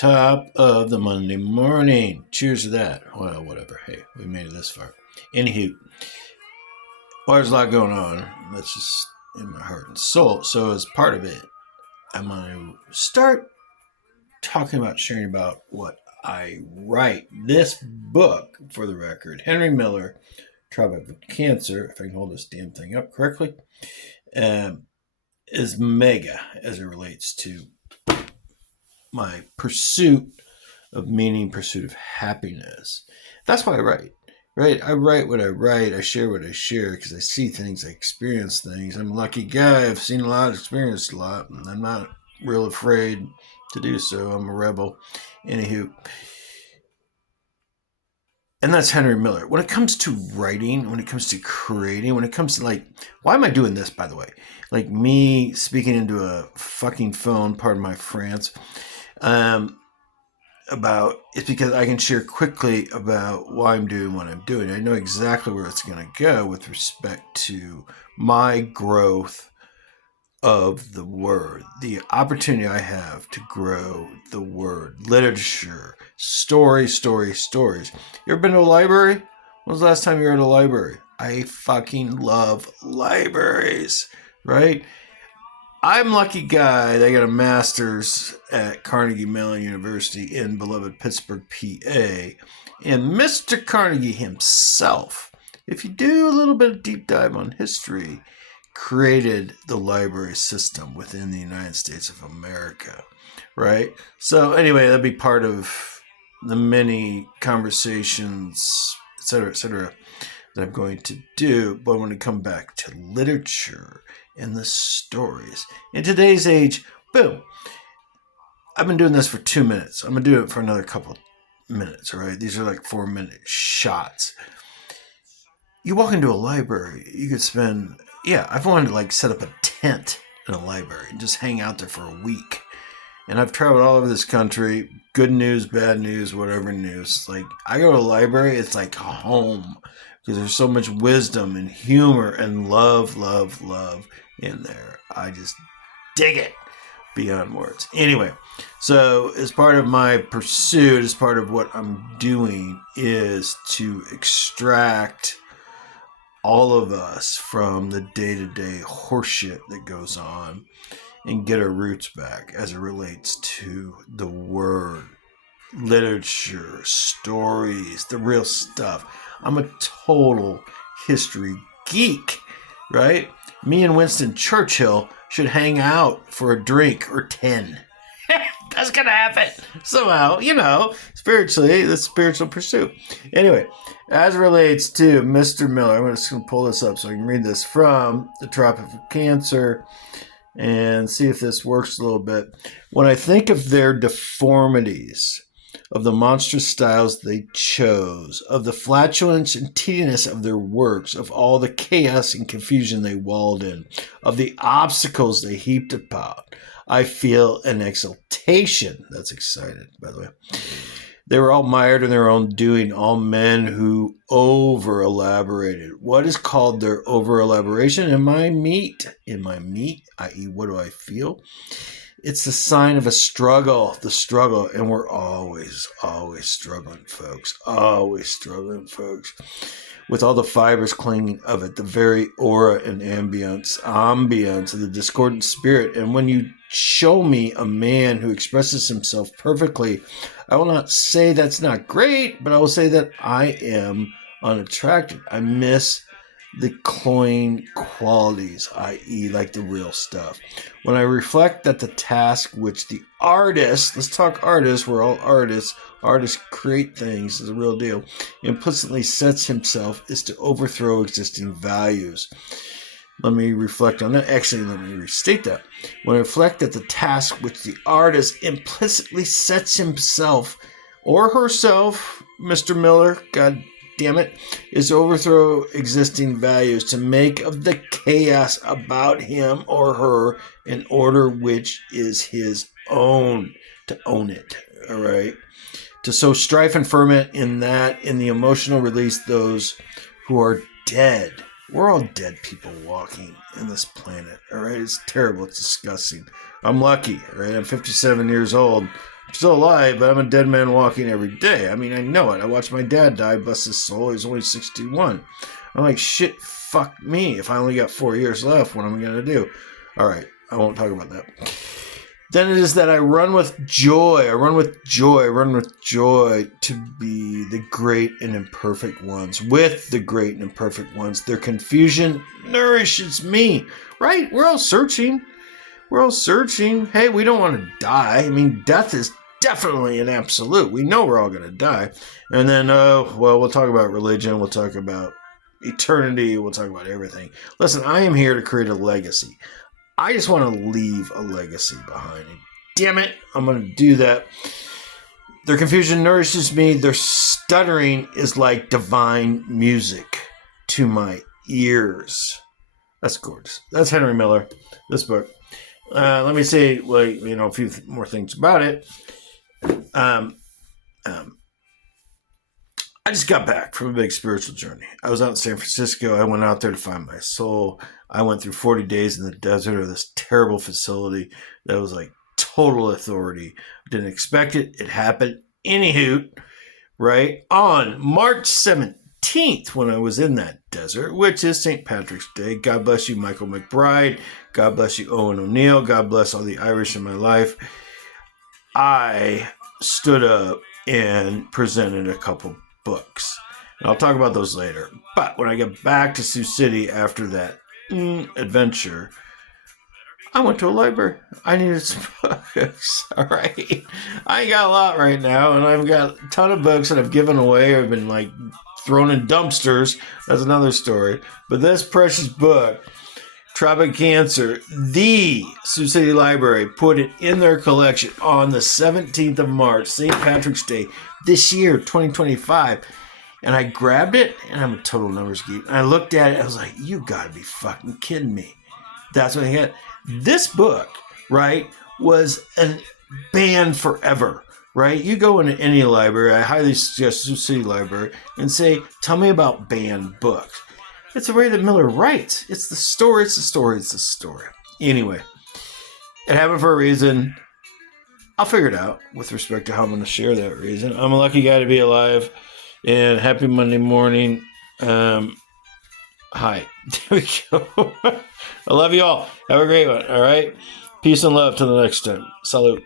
top of the Monday morning. Cheers to that. Well, whatever. Hey, we made it this far. Anywho, well, there's a lot going on. That's just in my heart and soul. So as part of it, I'm going to start talking about sharing about what I write. This book, for the record, Henry Miller, Triumph of Cancer, if I can hold this damn thing up correctly, is mega as it relates to my pursuit of meaning, pursuit of happiness. That's why I write, right? I write what I write. I share what I share because I see things, I experience things. I'm a lucky guy. I've seen a lot, experienced a lot, and I'm not real afraid to do so. I'm a rebel. Anywho, and that's Henry Miller. When it comes to writing, when it comes to creating, when it comes to why am I doing this, by the way? Like me speaking into a fucking phone, pardon my France, it's because I can share quickly about why I'm doing what I'm doing. I know exactly where it's going to go with respect to my growth of the word, the opportunity I have to grow the word, literature, stories. You ever been to a library? When was the last time you were at a library? I fucking love libraries, right? I'm a lucky guy that I got a master's at Carnegie Mellon University in beloved Pittsburgh, PA. And Mr. Carnegie himself, if you do a little bit of deep dive on history, created the library system within the United States of America, right? So anyway, that'd be part of the many conversations, et cetera, that I'm going to do. But when we come back to literature and the stories, in today's age, boom, I've been doing this for 2 minutes. I'm going to do it for another couple minutes, all right? These are like 4-minute shots. You walk into a library, you could spend, I've wanted to set up a tent in a library and just hang out there for a week. And I've traveled all over this country, good news, bad news, whatever news. I go to a library, it's like home because there's so much wisdom and humor and love in there. I just dig it beyond words. Anyway, so as part of my pursuit, as part of what I'm doing is to extract all of us from the day-to-day horseshit that goes on and get our roots back as it relates to the word, literature, stories, the real stuff. I'm a total history geek, right? Me and Winston Churchill should hang out for a drink or 10. That's gonna happen somehow, spiritually, the spiritual pursuit. Anyway, as it relates to Mr. Miller, I'm just gonna pull this up so I can read this from the Triumph of Cancer and see if this works a little bit. When I think of their deformities, of the monstrous styles they chose, of the flatulence and tediousness of their works, of all the chaos and confusion they walled in, of the obstacles they heaped upon, I feel an exultation. That's excited, by the way. They were all mired in their own doing, all men who over-elaborated. What is called their over-elaboration? In my meat, i.e., what do I feel? It's the sign of the struggle, and we're always struggling, folks. With all the fibers clinging of it, the very aura and ambience of the discordant spirit. And when you show me a man who expresses himself perfectly, I will not say that's not great, but I will say that I am unattracted. I miss the cloying qualities, i.e., the real stuff. When I reflect that the task which the artist, let's talk artists, we're all artists create things, is a real deal, implicitly sets himself is to overthrow existing values. Let me reflect on that. Actually, let me restate that. When I reflect that the task which the artist implicitly sets himself or herself, Mr. Miller, God damn it, is to overthrow existing values, to make of the chaos about him or her an order which is his own, to own it, all right? To sow strife and ferment in the emotional release, those who are dead. We're all dead people walking in this planet, all right? It's terrible. It's disgusting. I'm lucky, all right? I'm 57 years old. still alive, but I'm a dead man walking every day. I mean, I know it. I watched my dad die, bless his soul. He's only 61. I'm like, shit, fuck me. If I only got 4 years left, what am I going to do? All right, I won't talk about that. Then it is that I run with joy. I run with joy. I run with joy to be the great and imperfect ones. With the great and imperfect ones. Their confusion nourishes me. Right? We're all searching. We're all searching. Hey, we don't want to die. I mean, death is definitely an absolute. We know we're all going to die. And then, we'll talk about religion. We'll talk about eternity. We'll talk about everything. Listen, I am here to create a legacy. I just want to leave a legacy behind. And damn it, I'm going to do that. Their confusion nourishes me. Their stuttering is like divine music to my ears. That's gorgeous. That's Henry Miller, this book. Let me say, a few more things about it. I just got back from a big spiritual journey. I was out in San Francisco. I went out there to find my soul. I went through 40 days in the desert of this terrible facility that was like total authority. Didn't expect it. It happened. Anywho, right? On March 17th, when I was in that desert, which is St. Patrick's Day, God bless you, Michael McBride. God bless you, Owen O'Neill. God bless all the Irish in my life. I stood up and presented a couple books. And I'll talk about those later. But when I get back to Sioux City after that adventure, I went to a library. I needed some books. All right. I ain't got a lot right now, and I've got a ton of books that I've given away or been like thrown in dumpsters. That's another story. But this precious book, Tropic Cancer, the Sioux City Library put it in their collection on the 17th of March, St. Patrick's Day, this year, 2025. And I grabbed it, and I'm a total numbers geek. And I looked at it, I was like, you gotta be fucking kidding me. That's what I had. This book, right, was a banned forever, right? You go into any library, I highly suggest Sioux City Library, and say, tell me about banned books. It's the way that Miller writes. It's the story, it's the story, it's the story. Anyway, it happened for a reason. I'll figure it out with respect to how I'm going to share that reason. I'm a lucky guy to be alive. And happy Monday morning. Hi. There we go. I love you all. Have a great one. All right. Peace and love till the next time. Salute.